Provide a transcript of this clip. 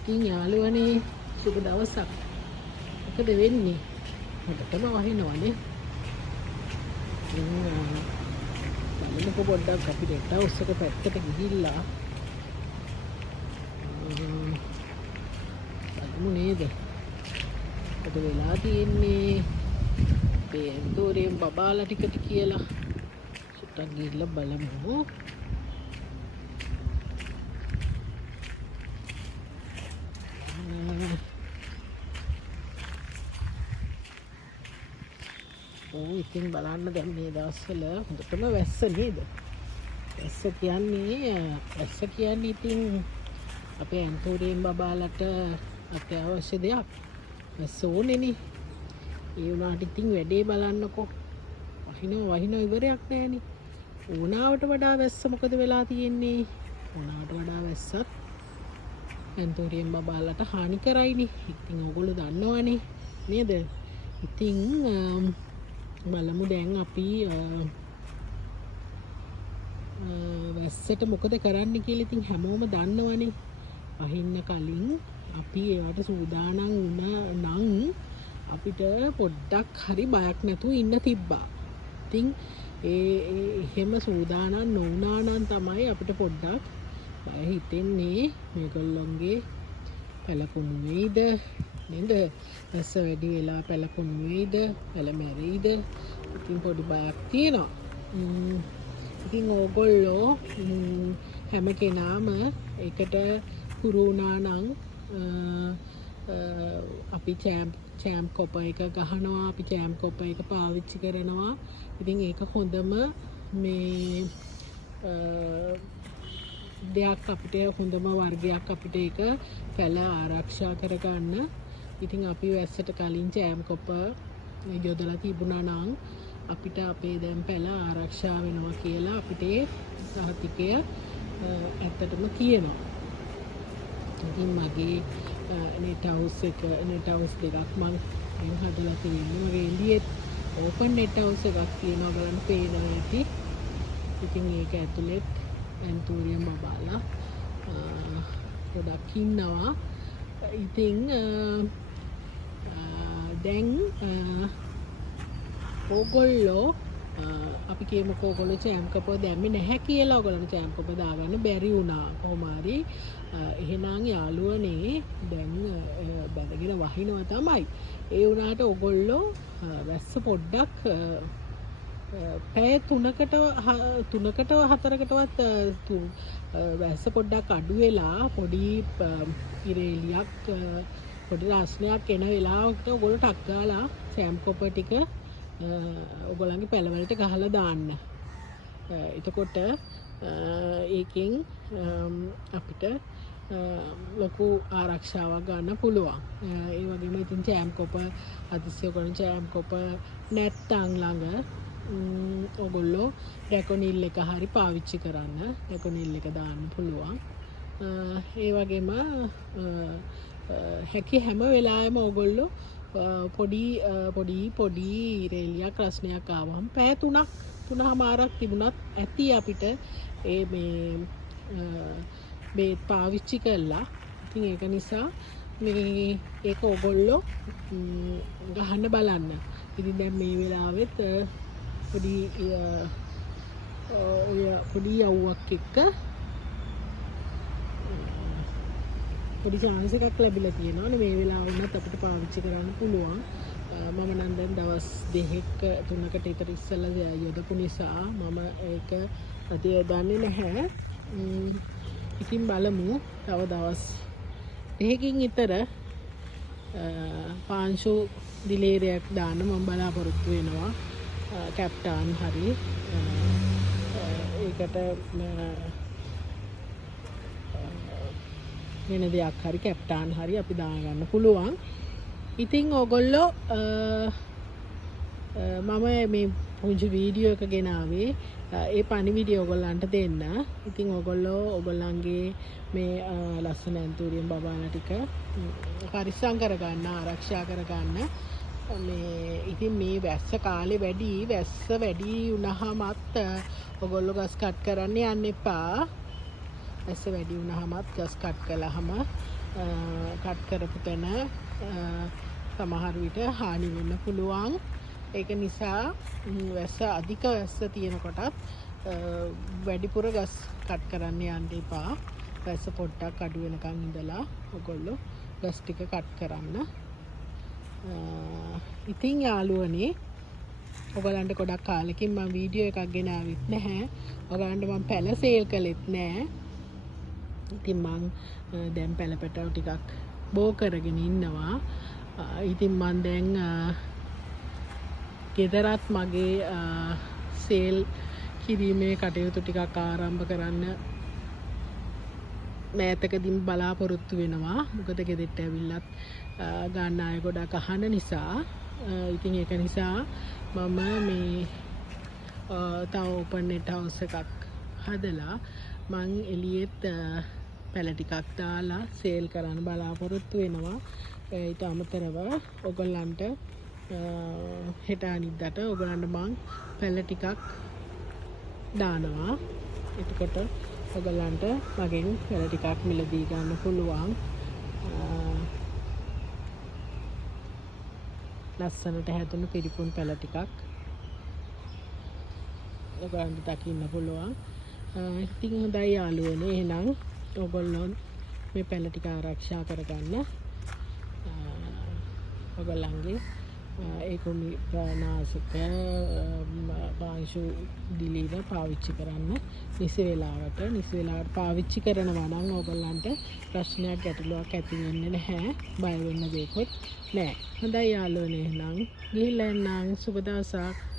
ඉතින් යාළුවනේ සුබ දවසක්. මොකද වෙන්නේ? හොඳටම වහිනවනේ. බලමුකෝ පොඩ්ඩක් අපි ටෙන්ට් හවුස් එක පැත්තට ගිහිල්ලා බලමු නේද? මොකද වෙලා තියෙන්නේ? අපේ ඇන්තෝරියම් බබාලා ටිකට කියලා සුට්ටක් ගිහිල්ලා බලමු. ඉතින් බලන්න දැන් මේ දවස්වල හොඳටම වැස්ස නේද? වැස්ස කියන්නේ ඉතින් අපේ ඇන්තෝරියම් බබාලට අත්‍යවශ්‍ය දෙයක්. වැස්ස ඕනේනේ. ඒ වුණාට ඉතින් වැඩේ බලන්නකෝ. වහිනව ඉවරයක් නැහැනේ. ඕනාවට වඩා වැස්ස මොකද වෙලා තියෙන්නේ? ඕනාවට වඩා වැස්සත් ඇන්තෝරියම් බබාලට හානි කරයිනේ. ඉතින් ඕගොල්ලෝ දන්නවනේ නේද? ඉතින් බලමු දැන් අපි වැස්සට මොකද කරන්න කියලා. ඉතින් හැමෝම දන්නවනේ. වහින්න කලින් අපි ඒවට සූදානම් වුණා නම් අපිට පොඩ්ඩක් හරි බයක් නැතුව ඉන්න තිබ්බා. ඉතින් එහෙම සූදානම් නොවුණා නම් තමයි අපිට පොඩ්ඩක් බය හිතෙන්නේ. මේගොල්ලොන්ගේ පැලකුණු වෙයිද නේද? වැස්ස වැඩි වෙලා පැලකුණු වෙයිද? පැල මැරෙයිද? ඉතින් පොඩි බයක් තියෙනවා. ඉතින් ඕගොල්ලෝ හැම කෙනාම එකට හුරු වුණා නම් අපි චෑම්ප් කොප එක ගහනවා. අපි චෑම්ප් කොප එක පාවිච්චි කරනවා. ඉතින් ඒක හොඳම මේ දෙයක් අපිට, හොඳම වර්ගයක් අපිට ඒක පැල ආරක්ෂා කරගන්න. ඉතින් අපි වැස්සට කලින් චෑම්ප් කොප යොදලා තිබුණා නම් අපිට අපේ දැන් පැල ආරක්ෂා වෙනවා කියලා අපිට සහතිකය ඇත්තටම කියනවා. ඉතින් මගේ නෙට් හවුස් දෙකක් මම හදලා තියෙනවා. මගේ එළියෙත් ඕපන් නෙට් හවුස් එකක් තියෙනවා. බලන්න පේනවා ඇති. ඉතින් ඒක ඇතුළෙත් ඇන්තෝරියම් බබාලා ගොඩක් ඉන්නවා. ඉතින් දැන් ඕගොල්ලෝ අපි කියමුකෝ ඕගොල්ලෝ චෑම්ප් කොප දැම්මේ නැහැ කියලා. ඕගොල්ලන්ට චෑම්ප් කොප දාගන්න බැරි වුණා කොහොම හරි. එහෙනම් යාළුවනේ දැන් බැඳගෙන වහිනවා තමයි. ඒ වුණාට ඕගොල්ලෝ වැස්ස පොඩ්ඩක් පැය 3කට 4කටවත් වැස්ස පොඩ්ඩක් අඩු වෙලා පොඩි ඉරේලියක් පොඩි රස්නයක් එන වෙලාවකට ඔයගොල්ලෝ ටක් ගාලා චෑම්ප් කොප ටික ඔයගොල්ලන්ගේ පැලවලට ගහලා දාන්න. එතකොට ඒකෙන් අපිට ලොකු ආරක්ෂාවක් ගන්න පුළුවන්. ඒ වගේම ඉතින් චෑම්ප් කොප අතිශය කරන චෑම්ප් කොප නැත්තම් ළඟ ඔයගොල්ලෝ රැකොනිල් එක හරි පාවිච්චි කරන්න. රැකොනිල් එක දාන්න පුළුවන්. ඒ වගේම හැකි හැම වෙලාවෙම ඔයගොල්ලෝ පොඩි ඉරේලියක් රස්නයක් ආවම පැය 3මාරක් තිබුණත් ඇති අපිට ඒ මේ පාවිච්චි කළා. ඉතින් ඒක නිසා ඒක ඔයගොල්ලෝ ගහන්න බලන්න. ඉතින් දැන් මේ වෙලාවෙත් පොඩි යව්වක් එක්ක පොඩි chance එකක් ලැබිලා තියෙනවා. මේ වෙලාව වුණත් අපිට පාවිච්චි කරන්න පුළුවන්. මම නම් දැන් දවස් 2ක 3කට විතර ඉස්සෙල්ලා යොදපු නිසා මම ඒක අද දන්නේ නැහැ. ඉතින් බලමු තව දවස් 2කින් විතර පාංශු දිලේරයක් දාන්න මම බලාපොරොත්තු වෙනවා. කැප්ටන් හරි ඒකට වෙන දෙයක් හරි කැප්ටන් හරි අපි දාගන්න පුළුවන්. ඉතින් ඕගොල්ලෝ මම මේ පුංචි වීඩියෝ එක ගෙනාවේ ඒ පණිවිඩය ඔයගොල්ලන්ට දෙන්න. ඉතින් ඔයගොල්ලෝ ඔයගොල්ලන්ගේ මේ ලස්සන ඇන්තෝරියම් බබාලා ටික පරිස්සම් කරගන්න, ආරක්ෂා කරගන්න. ඉතින් මේ වැස්ස කාලේ වැඩි වුණාමත් ඔයගොල්ලෝ ගස් කට් කරන්න යන්න එපා. වැස්ස වැඩි වුණාමත් ගස් කට් කළාම කට් කරපු තැන සමහර විට හානි වෙන්න පුළුවන්. ඒක නිසා වැස්ස අධික වැස්ස තියෙනකොටත් වැඩිපුර ගස් කට් කරන්න යන්න එපා. වැස්ස පොඩ්ඩක් අඩු වෙනකන් ඉඳලා ඔයගොල්ලෝ ගස් ටික කට් කරන්න. ඉතින් යාළුවනේ ඔයගලන්ට ගොඩක් කාලෙකින් මම වීඩියෝ එකක් ගෙනාවෙත් නැහැ. ඔයගලන්ට මම පැල සේල් කළෙත් නැහැ. ඉතින් මං දැන් පැලපැටව ටිකක් බෝ කරගෙන ඉන්නවා. ඉතින් මං දැන් ගෙදරත් මගේ සේල් කිරීමේ කටයුතු ටිකක් ආරම්භ කරන්න මෑතකදීම බලාපොරොත්තු වෙනවා. මොකද ගෙදරට ඇවිල්ලත් ගන්න අය ගොඩක් අහන නිසා. ඉතින් ඒක නිසා මම මේ තව ඕපන් නෙට් හවුස් එකක් හදලා මං එළියෙත් පැල ටිකක් දාලා සේල් කරන්න බලාපොරොත්තු වෙනවා. ඊට අමතරව ඔයගොල්ලන්ට හෙට අනිද්දාට ඔයගොල්ලන්ට මං පැල ටිකක් දානවා. එතකොට ඔයගොල්ලන්ට මගෙන් පැල ටිකක් මිලදී ගන්න පුළුවන්. ලස්සනට හැදුණු පිරිපුන් පැල ටිකක් ඔයගොල්ලන්ට දකින්න පුළුවන්. ඉතින් හොඳයි යාළුවනේ. එහෙනම් ඔයගොල්ලෝ මේ පැල ටික ආරක්ෂා කරගන්න. ඔයගොල්ලන්ගේ ඒකුමි ප්‍රාණාශක පාංශු දිලීව පාවිච්චි කරන්න නිසි වෙලාවට පාවිච්චි කරනවා නම් ඔයගොල්ලන්ට ප්‍රශ්නයක් ගැටලුවක් ඇති වෙන්නේ නැහැ. බය වෙන්න දෙයක්වත් නැහැ. හොඳයි යාළුවනේ. එහෙනම් ගිහිල්ලා එන්නම්. සුබ දවසක්.